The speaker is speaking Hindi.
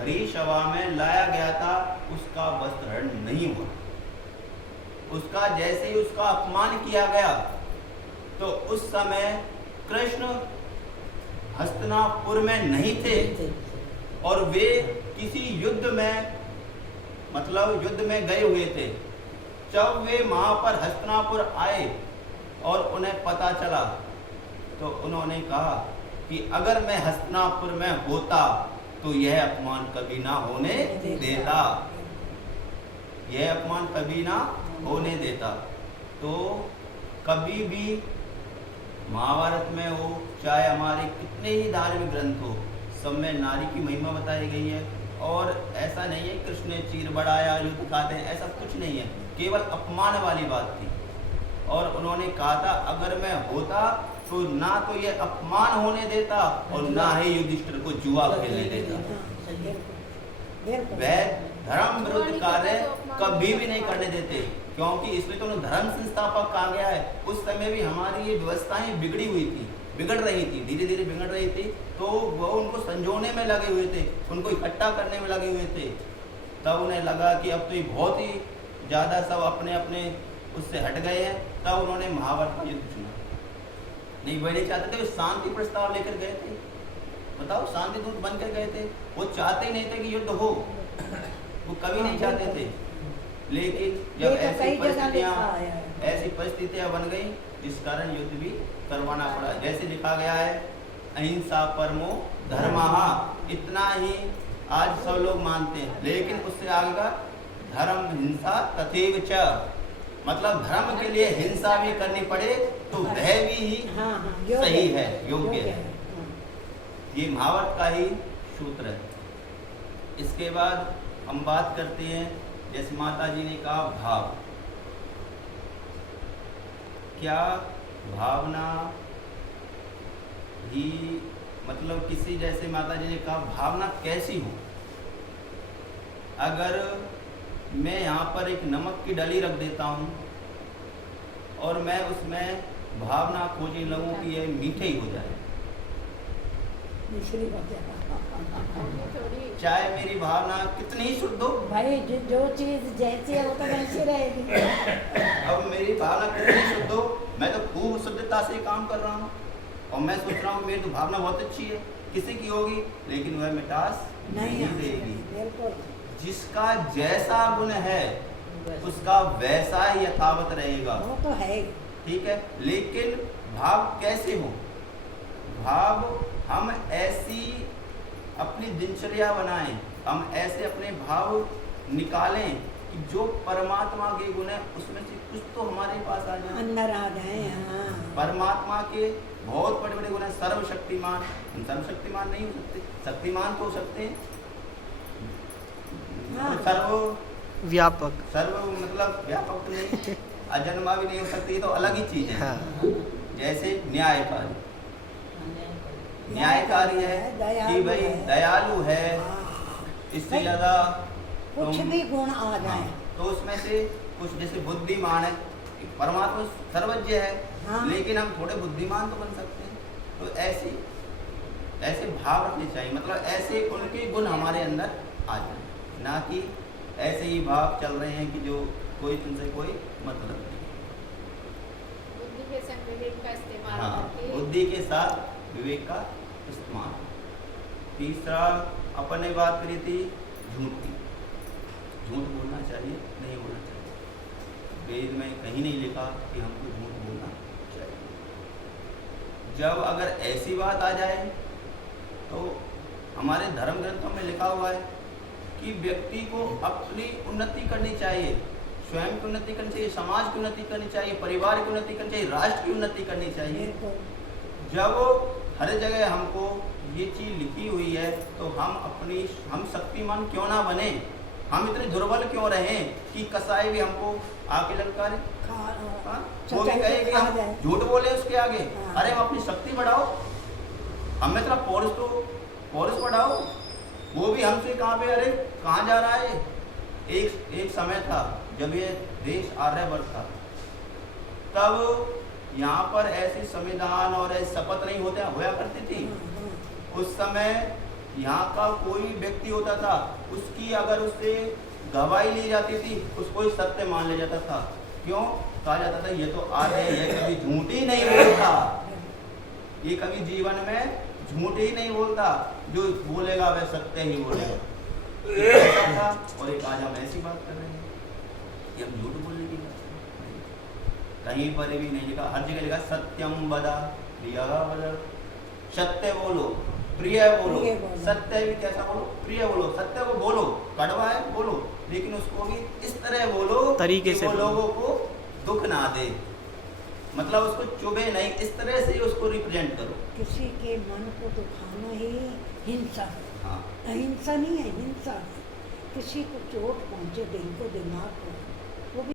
भरी सभा में लाया गया था उसका वस्त्रहरण नहीं हुआ। उसका जैसे ही उसका अपमान किया गया तो उस समय कृष्ण हस्तिनापुर में नहीं थे और वे किसी युद्ध में मतलब युद्ध में गए हुए थे। जब वे वहां पर हस्तिनापुर आए और उन्हें पता चला तो उन्होंने कहा कि अगर मैं हस्तिनापुर में होता तो यह अपमान कभी ना होने देता, यह अपमान कभी ना होने देता। तो कभी भी महाभारत में हो चाहे हमारे कितने ही धार्मिक ग्रंथ हो, सब में नारी की महिमा बताई गई है। और ऐसा नहीं है कृष्ण ने चीर बढ़ाया युद्ध दिखाते हैं, ऐसा कुछ नहीं है, केवल अपमान वाली बात थी। और उन्होंने कहा था अगर मैं होता तो ना तो ये अपमान होने देता और ना ही युधिष्ठिर को जुआ खेलने देता। वह धर्म विरुद्ध कार्य कभी भी नहीं करने देते, क्योंकि इसलिए तो उन्हें धर्म संस्थापक कहा गया है। उस समय भी हमारी ये व्यवस्थाएं बिगड़ी हुई थी, बिगड़ रही थी, धीरे धीरे बिगड़ रही थी, तो वो उनको संजोने में लगे हुए थे, उनको इकट्ठा करने में लगे हुए थे। तब उन्हें लगा कि अब तो ये बहुत ही ज़्यादा सब अपने अपने उससे हट गए हैं, तब उन्होंने महाभारत का युद्ध चुना। नहीं वह नहीं चाहते थे, वो शांति प्रस्ताव लेकर गए थे। बताओ, शांति दूत बनकर गए थे, वो चाहते ही नहीं थे कि युद्ध हो, वो कभी नहीं चाहते थे। लेकिन जब ऐसी परिस्थितियां बन गई जिस कारण युद्ध भी करवाना पड़ा। जैसे लिखा गया है अहिंसा परमो धर्मः, इतना ही आज सब लोग मानते हैं, लेकिन उससे आगे का धर्म हिंसा तथैव च, मतलब धर्म के लिए हिंसा भी करनी पड़े तो वह भी ही सही है, योग्य है। ये महाभारत का ही सूत्र है। इसके बाद हम बात करते हैं, जैसे माता जी ने कहा भाव, क्या भावना ही मतलब किसी, जैसे माता जी ने कहा भावना कैसी हो। अगर मैं यहाँ पर एक नमक की डली रख देता हूँ और मैं उसमें भावना खोजने लगूँ कि यह मीठे ही हो जाए, चाहे मेरी भावना कितनी ही शुद्ध हो भाई, जो चीज जैसी है वो तो वैसी रहेगी। अब मेरी भावना कितनी शुद्ध हो, मैं तो खूब शुद्धता से काम कर रहा हूँ और मैं सोच रहा हूँ मेरी तो भावना बहुत अच्छी है, किसी की होगी लेकिन वह मिठास नहीं देगी। जिसका जैसा गुण है उसका वैसा ही यथावत रहेगा, वो तो है, ठीक है। लेकिन भाव कैसे हो, भाव हम ऐसी अपनी दिनचर्या बनाएं, हम ऐसे अपने भाव निकालें कि जो परमात्मा के गुण है उसमें से कुछ तो हमारे पास आ जाए, अंदर आ जाए। हाँ, परमात्मा के बहुत बड़े बड़े गुण हैं। सर्वशक्तिमान, हम सर्वशक्तिमान नहीं हो सकते, शक्तिमान तो हो सकते हैं। हाँ, सर्व व्यापक, सर्व मतलब व्यापक तो नहीं, अजन्मा भी नहीं हो सकती, तो अलग ही चीज है। हाँ। जैसे न्यायकारी, न्यायकारी है कि भाई दयालु है, इससे ज्यादा कुछ भी गुण आ जाए तो उसमें से कुछ, जैसे बुद्धिमान है, परमात्मा सर्वज्ञ है। हाँ। लेकिन हम थोड़े बुद्धिमान तो बन सकते हैं। तो ऐसे भाव रखने चाहिए, मतलब ऐसे उनके गुण हमारे अंदर आ जाए, ना कि ऐसे ही भाव चल रहे हैं कि जो कोई तुमसे कोई मतलब नहीं। बुद्धि के संग विवेक का इस्तेमाल। हाँ, बुद्धि के साथ विवेक का इस्तेमाल। तीसरा अपन ने बात करी थी झूठ की, झूठ बोलना चाहिए नहीं बोलना चाहिए। वेद में कहीं नहीं लिखा कि हमको झूठ बोलना चाहिए। जब अगर ऐसी बात आ जाए तो हमारे धर्म ग्रंथों में लिखा हुआ है कि व्यक्ति को अपनी उन्नति करनी चाहिए, स्वयं की उन्नति करनी चाहिए, समाज की उन्नति करनी चाहिए, परिवार की उन्नति करनी चाहिए, राष्ट्र की उन्नति करनी चाहिए। जब हर जगह हमको ये चीज़ लिखी हुई है तो हम शक्तिमान क्यों ना बने, हम इतने दुर्बल क्यों रहें कि कसाई भी हमको आके ललकारे, वो भी कहे कि हम झूठ बोले उसके आगे। अरे हम अपनी शक्ति बढ़ाओ, हमें थोड़ा पौरुष बढ़ाओ। वो भी हमसे कहाँ पे, अरे कहाँ जा रहा है। एक समय था जब ये देश आर्यवर्त था, तब यहाँ पर ऐसे संविधान और ऐसे शपथ नहीं होते होया करती थी। उस समय यहाँ का कोई भी व्यक्ति होता था, उसकी अगर उससे गवाही ली जाती थी, उसको ही सत्य मान लिया जाता था। क्यों? कहा जाता था ये तो आर्य है, ये कभी झूठ ही नहीं बोलता, ये कभी जीवन में झूठ ही नहीं बोलता, जो बोलेगा वह सत्य ही बोलेगा। ऐसा था। और एक आज हम ऐसी बात कर रहे हैं, ये हम झूठ बोलने की बात कर रहे हैं। कहीं पर भी नहीं लिखा, हर जगह लिखा सत्यम वदा प्रिय वद, सत्य बोलो, प्रिय बोलो। सत्य भी कैसा बोलो? प्रिय बोलो। सत्य को बोलो, कड़वा है बोलो, लेकिन उसको भी इस तरह बोलो तरीके से वो बोलो। लोगों को दुख ना दे, मतलब उसको चुभे नहीं, इस तरह से उसको रिप्रेजेंट करो। किसी के मन को दुखाना ही हिंसा है। हाँ, अहिंसा नहीं है, हिंसा है। किसी को चोट पहुंचे दिल को, दिमाग को,